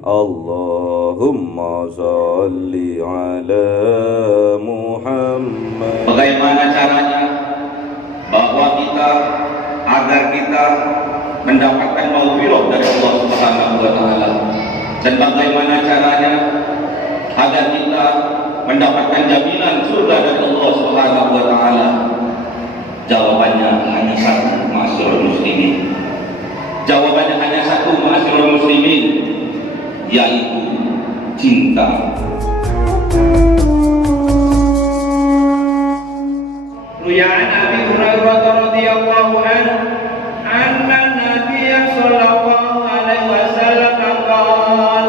Allahumma salli ala Muhammad. Bagaimana caranya bahwa agar kita mendapatkan maghfirah dari Allah Subhanahu wa taala, dan bagaimana caranya agar kita mendapatkan jaminan surga dari Allah Subhanahu wa taala? Jawabannya hanya satu, ma'asyiral muslimin. Jawabannya hanya satu, ma'asyiral muslimin, yaitu cinta. Ruya Abi Hurairah radhiyallahu anhu anna Nabiy sallallahu alaihi wasallam qala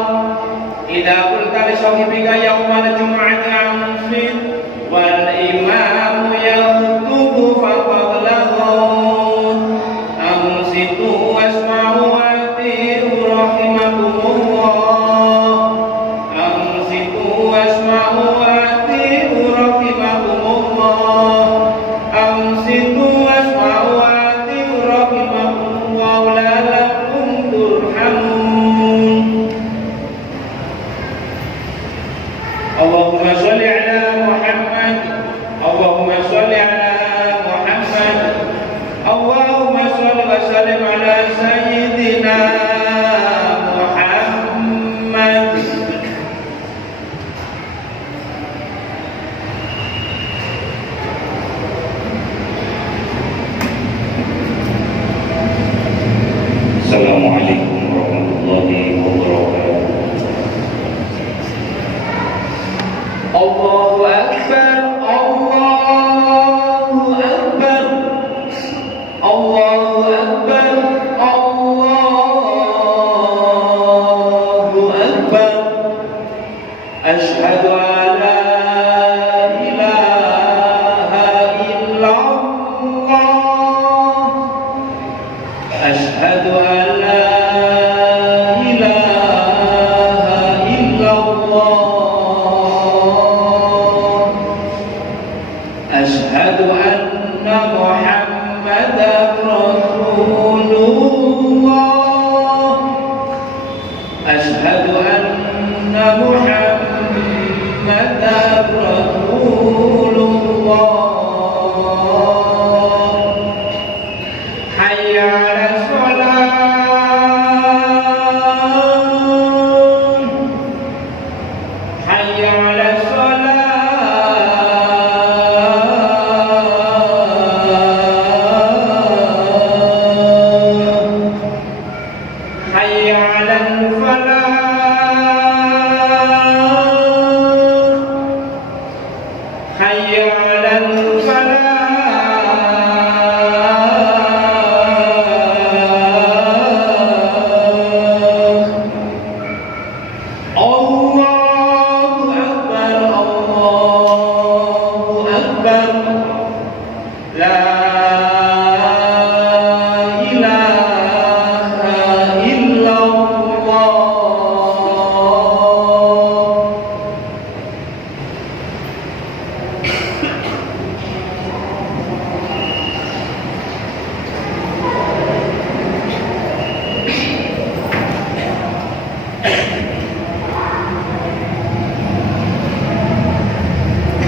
idza qulta li sahibika yawmal jum'ati anfit wal imamu yakhutubu faqad laghun amsitu wasma'u wa ati'u rahimakumullah amsitu wasma'u wa ati'u rahimakumullah amsitu wasma'u wa ati'u rahimakumullah la'allakum turhamun. Allahumma sholli ala Muhammad, Allahumma sholli ala Muhammad, Allahumma sholli wa sallim ala sayyidina Muhammad. Assalamualaikum warahmatullahi wabarakatuh. Allahu Akbar, Allahu Akbar, Allahu Akbar, Allahu Akbar. Asyhadu an la ilaha illallah. Asyhadu an la ilaha illallah. Asyhadu anna Muhammadar Rasulullah. Asyhadu anna Muhammadar Rasulullah. Hayya 'alas shalah. Hayya 'alas shalah. Hayya 'alal falah. Hayya 'alal falah. Allahu Akbar, Allahu Akbar. La ilaha illallah.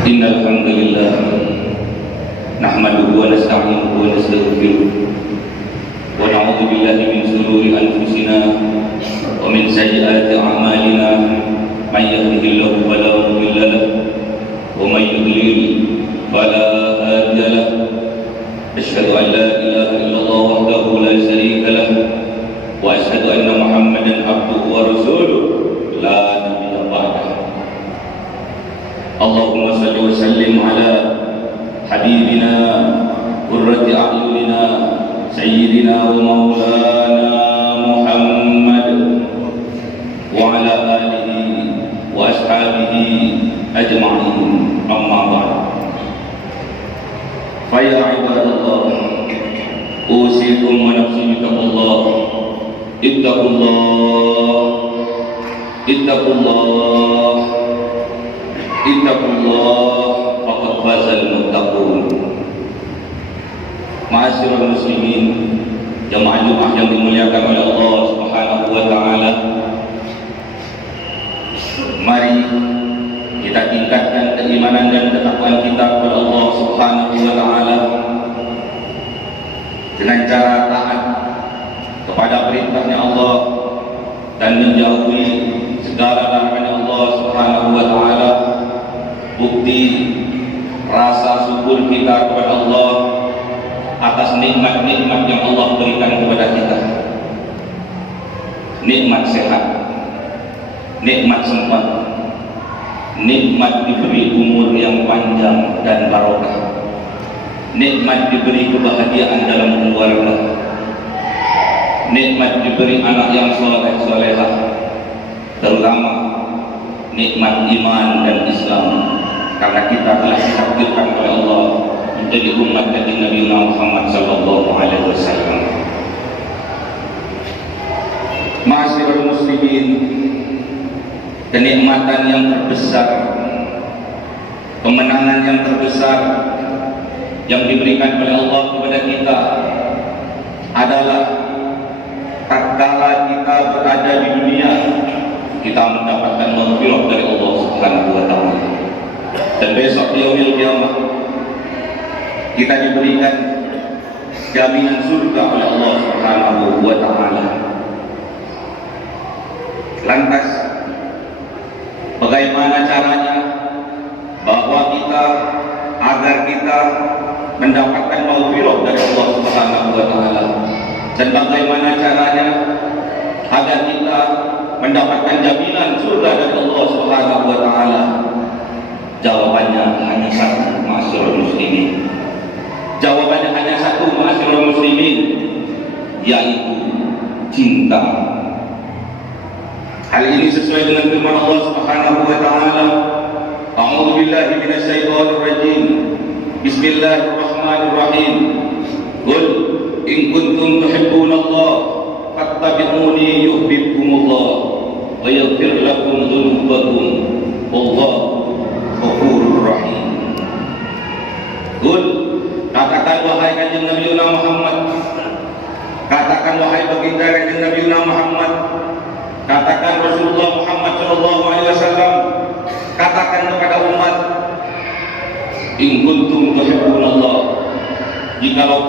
Innal hamdalillah nahmaduhu wa nasta'inuhu wa nastaghfiruh wa na'udzu billahi min shururi anfusina wa min sayyiati a'malina may yahdihillahu fala mudilla lahu wa may yudlil fala hadiya lahu. Asyhadu an la ilaha illallah wahdahu la syarika lahu wa asyhadu anna Muhammadan abduhu wa rasuluh la nabiyya ba'dahu. Allahumma salli wa sallim ala habibina qurrati a'yunina sayyidina wa maulana Muhammad wa ala alihi wa ashabihi ajma'in, amma ba'd. Fa ya ibadallah, usikum wa nafsi bittaqullah. Ittaqullah, ittaqullah, ittaqullah, faqad fazal muttaqun. Ma'asyiral muslimin, jamaah Jumat yang dimuliakan oleh Allah Subhanahu wa taala. kita tingkatkan keimanan dan ketakwaan kita kepada Allah Subhanahu wa taala dengan cara taat kepada perintahnya Allah dan menjauhi segala larangan Allah Subhanahu wa taala. Bukti rasa syukur kita kepada Allah atas nikmat-nikmat yang Allah berikan kepada kita. Nikmat sehat, nikmat sempat, nikmat diberi umur yang panjang dan barokah, nikmat diberi kebahagiaan dalam keluarga, nikmat diberi anak yang soleh solehah, terutama nikmat iman dan Islam, karena kita telah ditakdirkan oleh Allah menjadi umat dari Nabi Muhammad sallallahu alaihi wasallam. Ma'asyiral muslimin, kenikmatan yang terbesar, kemenangan yang terbesar yang diberikan oleh Allah kepada kita adalah tatkala kita berada di dunia, kita mendapatkan maghfirah dari Allah Subhanahu wa taala. Dan besok di yaumil qiyamah kita diberikan jaminan surga oleh Allah Subhanahu wa taala. Lantas bagaimana caranya bahwa kita agar kita mendapatkan maghfirah dari Allah Subhanahu wa taala, dan bagaimana caranya agar kita mendapatkan jaminan surga dari Allah Subhanahu wa taala? Jawabannya hanya satu, ma'asyiral muslimin. Jawabannya hanya satu, ma'asyiral muslimin, yaitu cinta. Hal ini sesuai dengan firman Allah Subhanahu wa taala, A'udzu billahi minasyaitonir rajim. Bismillahirrahmanirrahim. Qul in kuntum tuhibbunallah fattabi'uni yuhibbukumullah wa yaghfir lakum dzunubakum wallahu ghafurur rahim. Qul, katakan wahai kanjeng Nabi Muhammad, katakan wahai baginda kanjeng Nabi Muhammad, katakan Rasulullah Muhammad sallallahu alaihi wasallam, katakan kepada umat, in kuntum tuhibbunallah, jikalau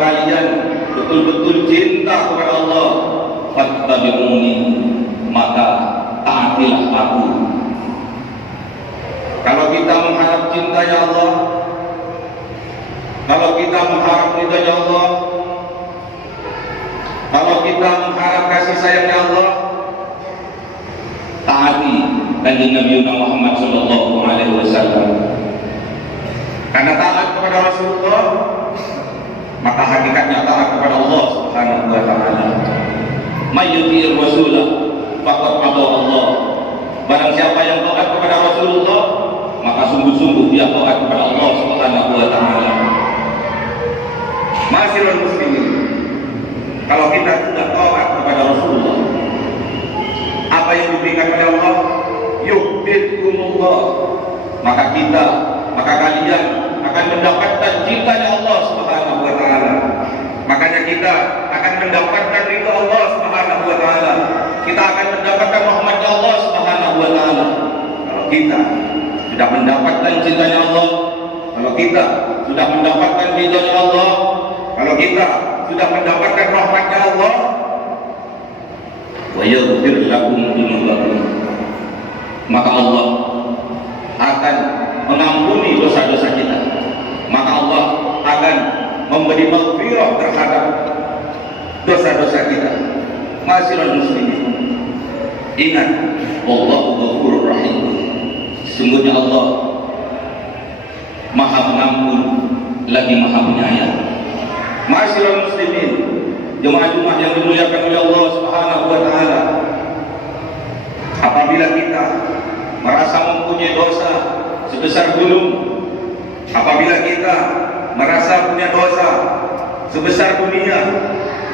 kalian betul-betul cinta kepada Allah, fattabi'uni, maka taatilah aku. Kalau kita mengharap cintanya Allah, kalau kita mengharap ridhonya Allah, kalau kita mengharap kasih sayangnya Allah, taati kanjeng Nabi Muhammad sallallahu alaihi wasallam. Karena taat kepada Rasulullah, maka hakikatnya taat kepada Allah Subhanahu wa taala. May yuti'ir rasulah faqad ata Allah. Barang siapa yang taat kepada Rasulullah, maka sungguh-sungguh dia taat kepada Allah Subhanahu wa taala. Ma'asyiral muslimin, kalau kita sudah taat kepada Rasulullah, apa yang diberikan oleh Allah, yuhibbukumullah, maka kalian akan mendapatkan cintanya Allah Subhanahu wa taala. Makanya kita akan mendapatkan ridha Allah Subhanahu wa taala. Kita akan mendapatkan rahmatnya Allah Subhanahu wa taala. Kalau kita sudah mendapatkan cintanya Allah, kalau kita sudah mendapatkan ridhanya Allah, kalau kita sudah mendapatkan rahmatnya Allah, wa yaghfir lakum dzunubakum, maka Allah akan mengampuni dosa-dosa kita, maka Allah akan memberi maghfirah terhadap dosa-dosa kita. Ma'asyiral muslimin, ingat, wallahu ghafurur rahim. Sesungguhnya Allah Maha Pengampun lagi Maha Penyayang. Ma'asyiral muslimin, jemaah-jemaah yang dimuliakan oleh Allah Subhanahu wa taala, apabila kita merasa mempunyai dosa sebesar gunung, apabila kita merasa punya dosa sebesar dunia,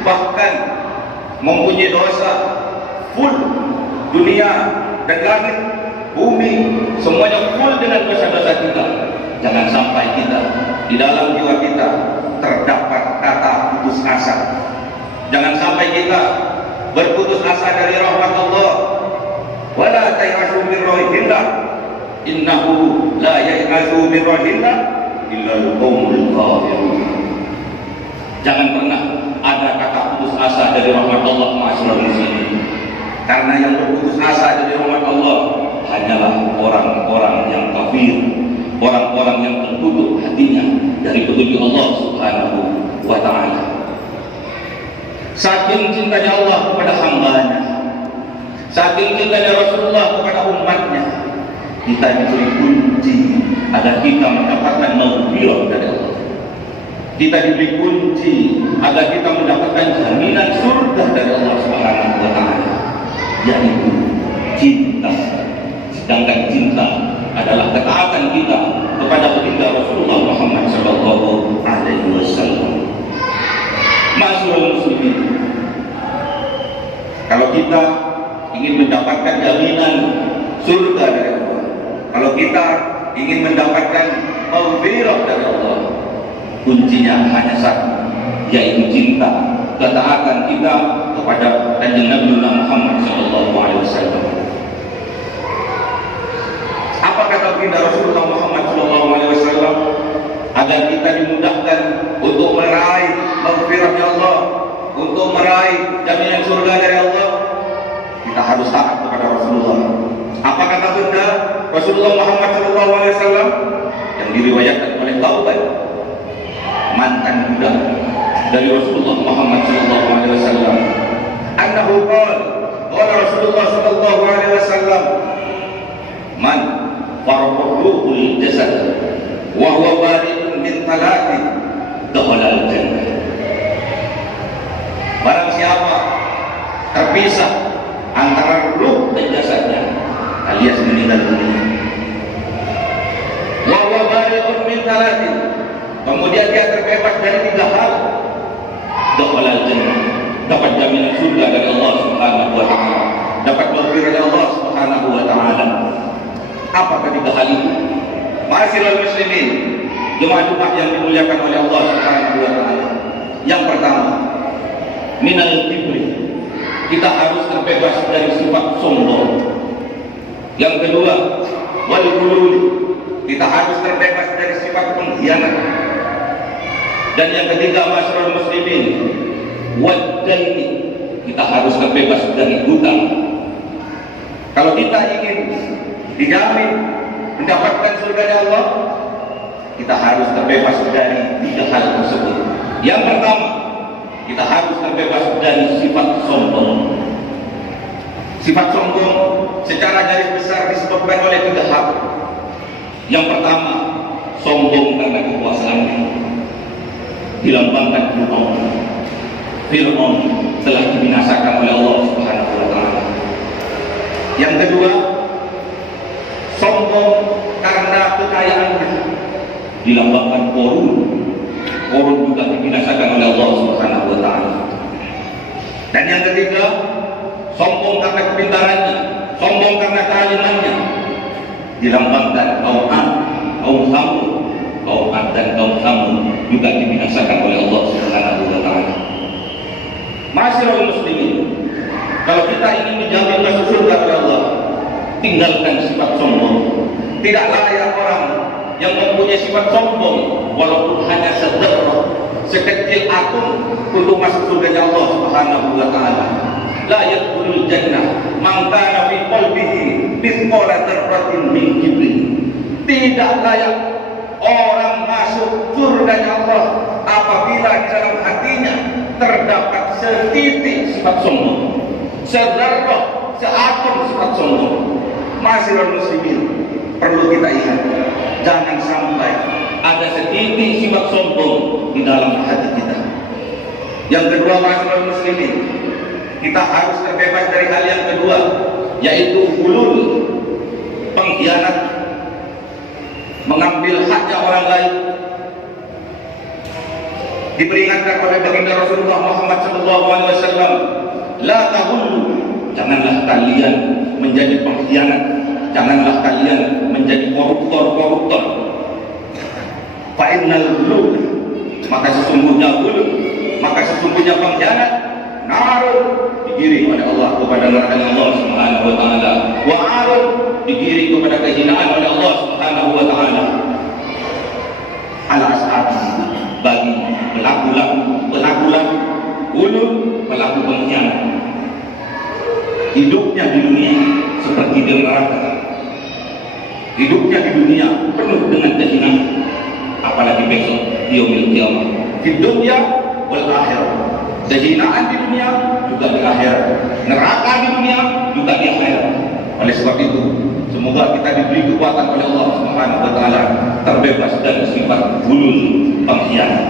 bahkan mempunyai dosa full dunia dan langit, bumi, semuanya full dengan dosa-dosa kita, jangan sampai kita di dalam jiwa kita terdapat kata putus asa. Jangan sampai kita berputus asa dari rahmat Allah. Wala ta'ashu min rahmatillah. yai'atsu min rahillah illa al-qaumul kafirun. Jangan pernah ada kata putus asa dari rahmat Allah, ma'asyiral muslimin. Karena yang berputus asa dari rahmat Allah hanyalah orang-orang yang kafir, orang-orang yang tertutup hatinya dari petunjuk Allah Subhanahu wa ta'ala. Saking cintanya Allah kepada hambanya, saking cintanya Rasulullah kepada umatnya, kita diberi kunci agar kita mendapatkan maghfirah dari Allah. Kita diberi kunci agar kita mendapatkan jaminan surga dari Allah Subhanahu wa ta'ala, yaitu cinta. Sedangkan cinta adalah ketaatan kita kepada baginda Rasulullah Muhammad sallallahu alaihi wasallam. Ma'asyiral muslimin, kalau kita ingin mendapatkan jaminan surga dari Allah, kalau kita ingin mendapatkan maghfirah dari Allah, kuncinya hanya satu, yaitu cinta, ketaatan kita kepada Kanjeng Nabi Muhammad sallallahu alaihi wasallam. Apa kata baginda Rasulullah Muhammad sallallahu alaihi wasallam agar kita dimudahkan untuk meraih maghfirahnya Allah, untuk meraih jaminan surga dari Allah? Kita harus taat kepada Rasulullah. Apa kata bunda Rasulullah Muhammad sallallahu alaihi wasallam yang diriwayatkan oleh Taubat, mantan budak dari Rasulullah Muhammad sallallahu alaihi wasallam, annahu qala Rasulullah sallallahu alaihi wasallam, man farqul jasad wa huwa bari'un min talatin dakhala al-jannah. Barang siapa terpisah antara ruh dan jasadnya alias meninggal dunia, wa huwa bari'un min talatin, kemudian dia terbebas dari 3 hal, dakhala al-jannah, dapat jaminan surga dari Allah Subhanahu wa ta'ala, dapat maghfirah dari Allah Subhanahu wa ta'ala. Apa ketiga hal itu? Ma'asyiral muslimin, jemaah-jemaah yang dimuliakan oleh Allah Subhanahu wa ta'ala. Yang pertama, minal kibri, kita harus terbebas dari sifat sombong. Yang kedua, wal ghulul, kita harus terbebas dari sifat pengkhianat. Dan yang ketiga, ma'asyiral muslimin, wad daini, kita harus terbebas dari hutang. Kalau kita ingin dijamin mendapatkan surga Allah, kita harus terbebas dari 3 hal tersebut. Yang pertama, kita harus terbebas dari sifat sombong. Sifat sombong secara garis besar disebabkan oleh 3 hal. Yang pertama, sombong karena kekuasaannya, dilambangkan Fir'aun. Fir'aun telah dibinasakan oleh Allah Subhanahu wa ta'ala. Yang kedua, sombong karena kekayaannya, dilambangkan Qarun. Qarun juga dibinasakan oleh Allah Subhanahu wa ta'ala. Dan yang ketiga, sombong karena kepintarannya, sombong karena kealimannya, dilambangkan kaum Ad, kaum Samud. Kaum Ad dan kaum Samud juga dibinasakan oleh Allah Subhanahu wa ta'ala. Ma'asyiral muslimin, kalau kita ingin menjamin masuk surga oleh Allah, tinggalkan sifat sombong. Tidak layak orang yang mempunyai sifat sombong walaupun hanya sederhana, sekecil atom, untuk masuk surga Allah Subhanahu wa ta'ala. La yadkhulul jannah man kana fi qalbihi mithqala dzarratin min kibrin. Tidak layak orang masuk surga Allah apabila di dalam hatinya terdapat setitik sifat sombong, sederhana, seatom sifat sombong. Ma'asyiral muslimin, perlu kita ingat, jangan sampai ada setitik sifat sombong di dalam hati kita. Yang kedua, ma'asyiral muslimin, kita harus terbebas dari hal yang kedua, yaitu ghulul, pengkhianat, mengambil haknya orang lain. Diperingatkan oleh baginda Rasulullah Muhammad SAW, la tahullu, janganlah kalian menjadi pengkhianat, janganlah kalian menjadi koruptor. Fa'innal ghulul, maka sesungguhnya pengkhianat, narun, digiring oleh Allah kepada neraka Allah Subhanahu wa ta'ala, wa arun, digiring kepada kehinaan oleh Allah Subhanahu wa ta'ala. ala ashabi, bagi pelaku ulun, pelaku pengkhianat. Hidupnya di dunia seperti di neraka. Hidupnya di dunia penuh dengan kehinaan, apalagi besok di yaumil qiyamah. Di dunia wal akhirah. Kehinaan di dunia juga di akhirat. Neraka di dunia juga di akhirat. Oleh sebab itu, semoga kita diberi kekuatan oleh Allah Subhanahu wa taala terbebas dari sifat ulun pengkhianat.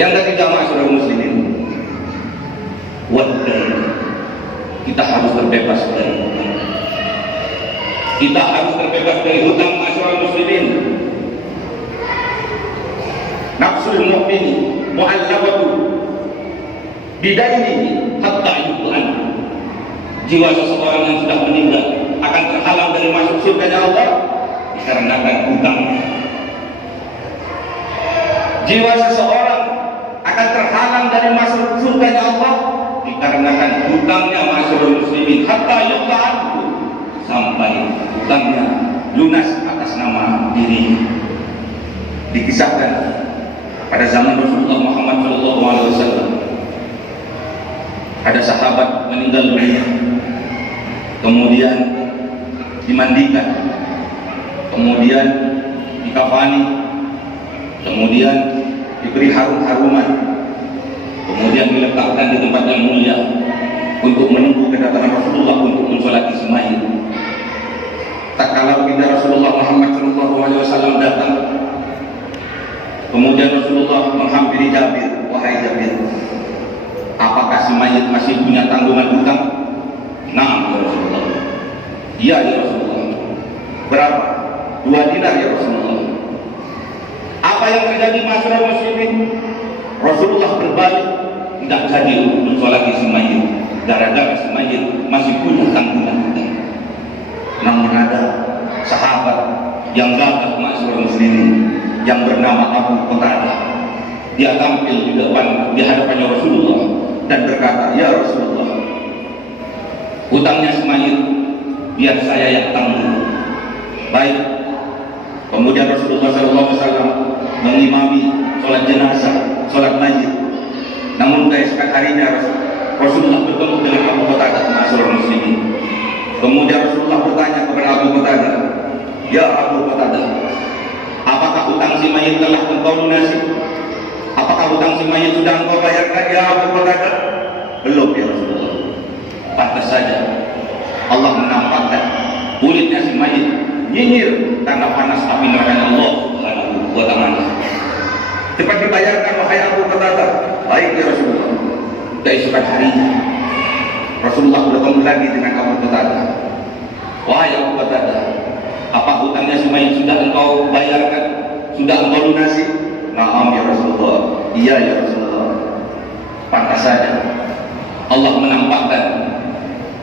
Yang ketiga, masyarakat muslimin, wadai, kita harus terbebas dari hutang. Kita harus terbebas dari hutang, masyarakat muslimin. Nafsul mu'min mu'allabatu bidaini hatta yu'an. Jiwa seseorang yang sudah meninggal akan terhalang dari masuk surga Allah dikarenakan hutangnya. Jiwa seseorang akan terhalang dari masuk surga Allah dikarenakan hutangnya, masyarakat muslimin, hatta yu'an, sampai hutangnya lunas atas nama diri. Dikisahkan pada zaman Rasulullah Muhammad SAW, ada sahabat meninggal dunia, kemudian dimandikan, kemudian dikafani, kemudian diberi harum-haruman, kemudian diletakkan di tempat yang mulia untuk menunggu kedatangan Rasulullah untuk mensolati si mayit. Tak kala baginda Rasulullah Muhammad SAW datang, kemudian Rasulullah menghampiri Jabir, wahai Jabir, apakah si mayit masih punya tanggungan hutang? Naam ya Rasulullah. Iya ya Rasulullah. Berapa? 2 dinar ya Rasulullah. Apa yang terjadi, masyarakat muslimin? Rasulullah berbalik, tidak jadi mensolati si mayit gara-gara si mayit masih punya tanggungan hutang. Namun ada sahabat yang gagah, masyarakat muslimin, yang bernama Abu Qatadah. Dia tampil di hadapannya Rasulullah dan berkata, ya Rasulullah, hutangnya si mayit biar saya yang tanggung. Baik. Kemudian Rasulullah SAW mengimami sholat jenazah, sholat mayit. Namun keesokan harinya Rasulullah bertemu dengan Abu Qatadah, masyarakat muslimin. Kemudian Rasulullah bertanya kepada Abu Qatadah, ya Abu Qatadah, apakah hutang si mayit telah engkau lunasi? Apakah hutang si mayit sudah engkau bayarkan ya Abu Qatadah? Belum ya Rasulullah. Pantas saja Allah menampakkan kulitnya si mayit nyinyir karena panas api neraka Allah Subhanahu wa taala. Cepat dibayarkan wahai Abu Qatadah. Baik ya Rasulullah. Keesokan harinya Rasulullah bertemu lagi dengan Abu Qatadah. Wahai Abu Qatadah, apa hutangnya si mayit sudah engkau bayarkan? Sudah engkau lunasi? Naam ya Rasulullah. Iya ya Rasulullah. Pantas saja Allah menampakkan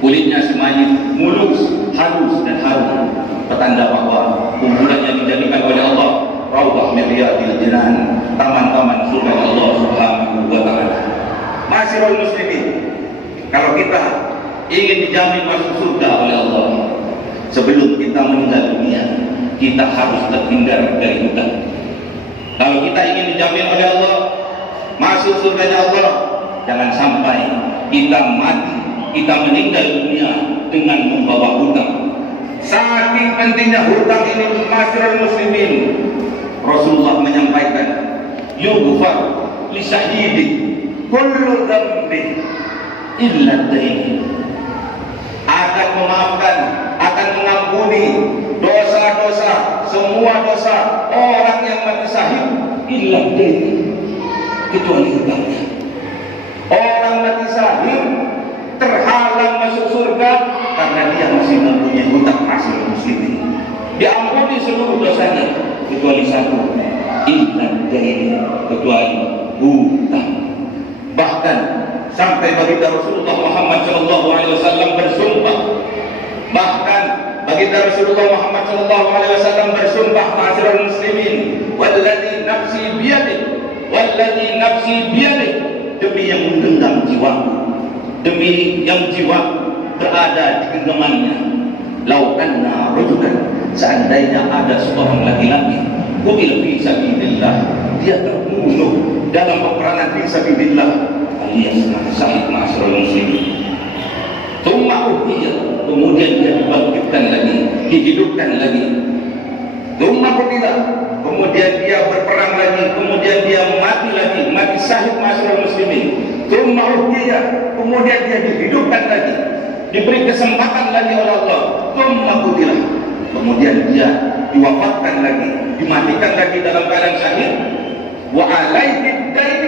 kulitnya si mayit mulus, halus dan harum, petanda bahwa kuburannya dijadikan oleh Allah raudhah min riyadil jinan, taman-taman surga Allah Subhanahu wa taala. Masyarul muslimin, kalau kita ingin dijamin masuk surga oleh Allah, sebelum kita meninggal dunia, kita harus terhindar dari hutang. Kalau kita ingin dijamin oleh Allah masuk surganya Allah, jangan sampai kita mati, kita meninggal dunia dengan membawa hutang. Saking pentingnya hutang ini, masyarakat muslimin, Rasulullah menyampaikan, yughfar li syahidi kullu dzambin illa dain. Akan memaafkan, akan mengampuni dosa-dosa, semua dosa orang yang mati syahid illa dain, kecuali hutangnya. Orang mati syahid terhalang masuk surga karena dia masih mempunyai hutang, masyarakat muslimin. Diampuni seluruh dosanya kecuali satu, illa dain, kecuali hutang. Bahkan sampai baginda Rasulullah Muhammad SAW bersumpah, bahkan baginda Rasulullah Muhammad SAW bersumpah, masyarakat muslimin, walladzi nafsi biyadih, walladzi nafsi biyadih, demi yang menggenggam jiwaku, demi yang jiwa berada di genggamannya, lau anna rajulan, seandainya ada seorang laki-laki qutila fi sabilillah, dia terbunuh dalam peperangan fisabilillah alias syahid ma'asyiral muslimin. Tsumma uhyiya, kemudian dia dibangkitkan lagi, dihidupkan lagi. Tsumma qutila, kemudian dia berperang lagi, kemudian dia mati lagi, mati syahid ma'asyiral muslimin. Tsumma uhyiya, kemudian dia dihidupkan lagi, diberi kesempatan lagi oleh Allah. Tsumma qutila, kemudian dia diwafatkan lagi, dimatikan lagi dalam keadaan syahid. Wa alaihi dain,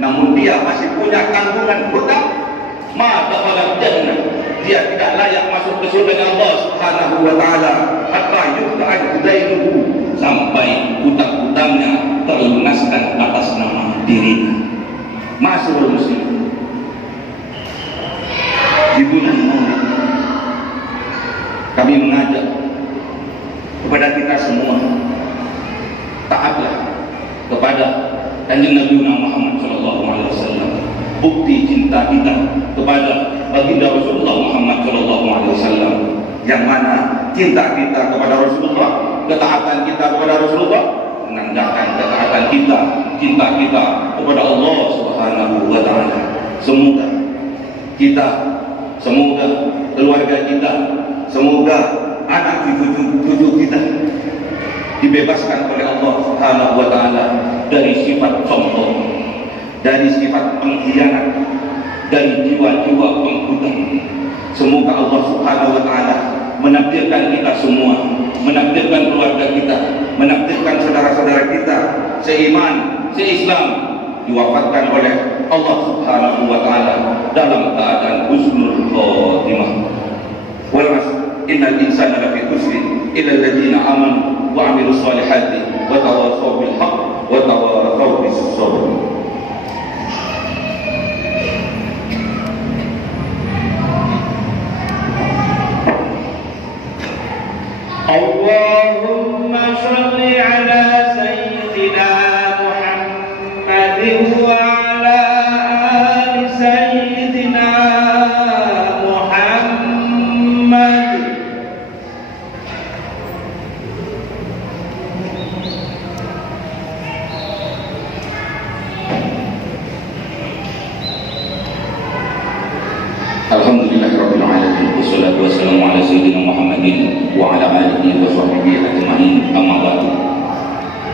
namun dia masih punya tanggungan hutang. Ma dakhala jannah, dia tidak layak masuk ke surga Allah Subhanahu wa taala hatta yuqta'a dainuhu, sampai hutang-hutangnya terlunaskan atas nama dirinya. Ma'asyiral muslimin, di bulan Maulid kami mengajak kepada kita semua, taatlah kepada Kanjeng Nabi Muhammad SAW. Bukti cinta kita kepada baginda Rasulullah Muhammad SAW, yang mana cinta kita kepada Rasulullah, ketaatan kita kepada Rasulullah menandakan ketaatan kita, cinta kita kepada Allah Subhanahu wa taala. Semoga kita, semoga keluarga kita, semoga anak cucu kita dibebaskan oleh Allah Subhanahu wa taala dari sifat sombong, dari sifat pengkhianat, dari jiwa-jiwa penghutang. Semoga Allah Subhanahu wa taala menakdirkan kita semua, menakdirkan keluarga kita, menakdirkan saudara-saudara kita seiman, seislam, diwafatkan oleh Allah Subhanahu wa taala dalam keadaan husnul khotimah. Wal 'asr innal insana lafi khusrin illa alladziina aamanu wa 'amilus shalihati wa tawassaw bil haqq wa tawassaw bis sabr. Allahumma shalli ala sayyidina Muhammadin wa ala ali sayyidina Muhammad. Alhamdulillahirabbil alamin, wassalatu wassalamu ala sayyidina Muhammadin wa ala alihi wa sahbihi ajma'in. Amma ba'du.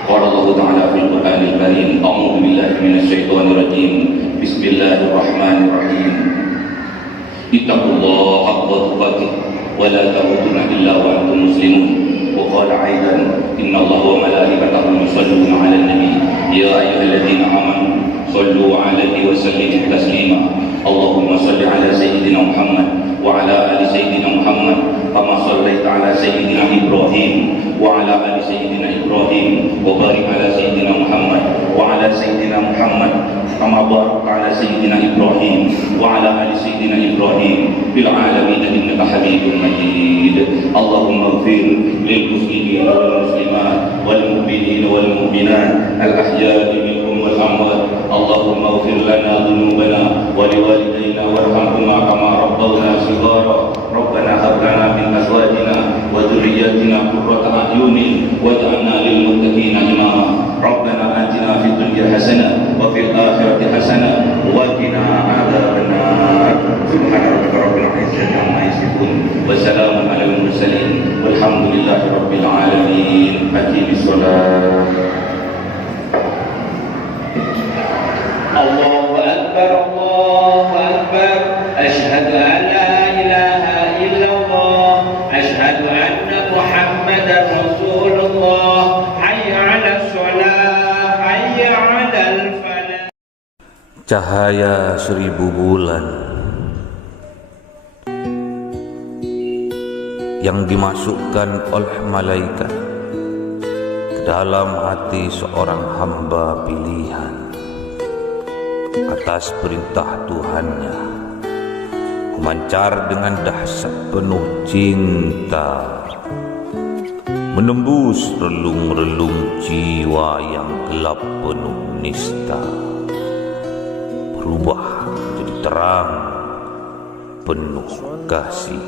Qala Allah ta'ala fil Qur'anil Karim, a'udzu billahi minasy syaithanir rajim. Bismillahirrahmanirrahim. Ittaqullaha haqqa tuqatih wa la tamutunna illa wa antum muslimun. Wa qala aidan, innallaha wa malaikatahu yusholluna 'alan nabi ya ayyuhalladzina amanu shallu 'alaihi wa sallimu taslima. Allahumma shalli 'ala sayyidina Muhammad wa 'ala ali sayyidina Muhammad kama shallaita 'ala sayyidina Ibrahim wa 'ala ali sayyidina Ibrahim wa barik 'ala sayyidina Muhammad wa 'ala sayyidina Muhammad kama barakta 'ala sayyidina Ibrahim wa 'ala ali sayyidina Ibrahim fil 'alamin innaka Hamidum Majid. Allahumma ighfir lil muslimin wal muslimat wal mu'minin wal mu'minat al ahya'i minhum wal amwat. Allahumma ighfir lana dhunubana wa liwalidayna warhamhuma kama rabbawna shighara. Rabbana hab lana min azwajina wa dhurriyyatina qurrata a'yunin waj'alna lil muttaqina imama. Rabbana atina fid dunya hasanah wa fil akhirati hasanah wa qina adzabannar. Subhana rabbika rabbil izzati amma yasifun wa salamun alal mursalin walhamdulillahi rabbil alamin. Aqimis shalah. Allahu akbar, Allahu akbar. Asyhadu an la ilaha illallah, asyhadu anna Muhammadar Rasulullah. Hayya 'alas shalah, hayya 'alal falah. Cahaya 1000 bulan yang dimasukkan oleh malaikat ke dalam hati seorang hamba pilihan atas perintah Tuhannya, memancar dengan dahsyat penuh cinta, menembus relung-relung jiwa yang gelap penuh nista, berubah menjadi terang penuh kasih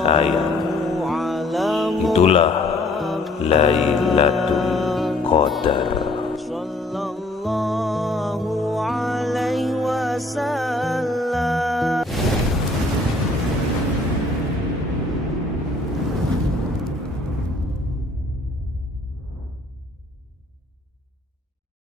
sayang. Itulah Lailatul Qadar.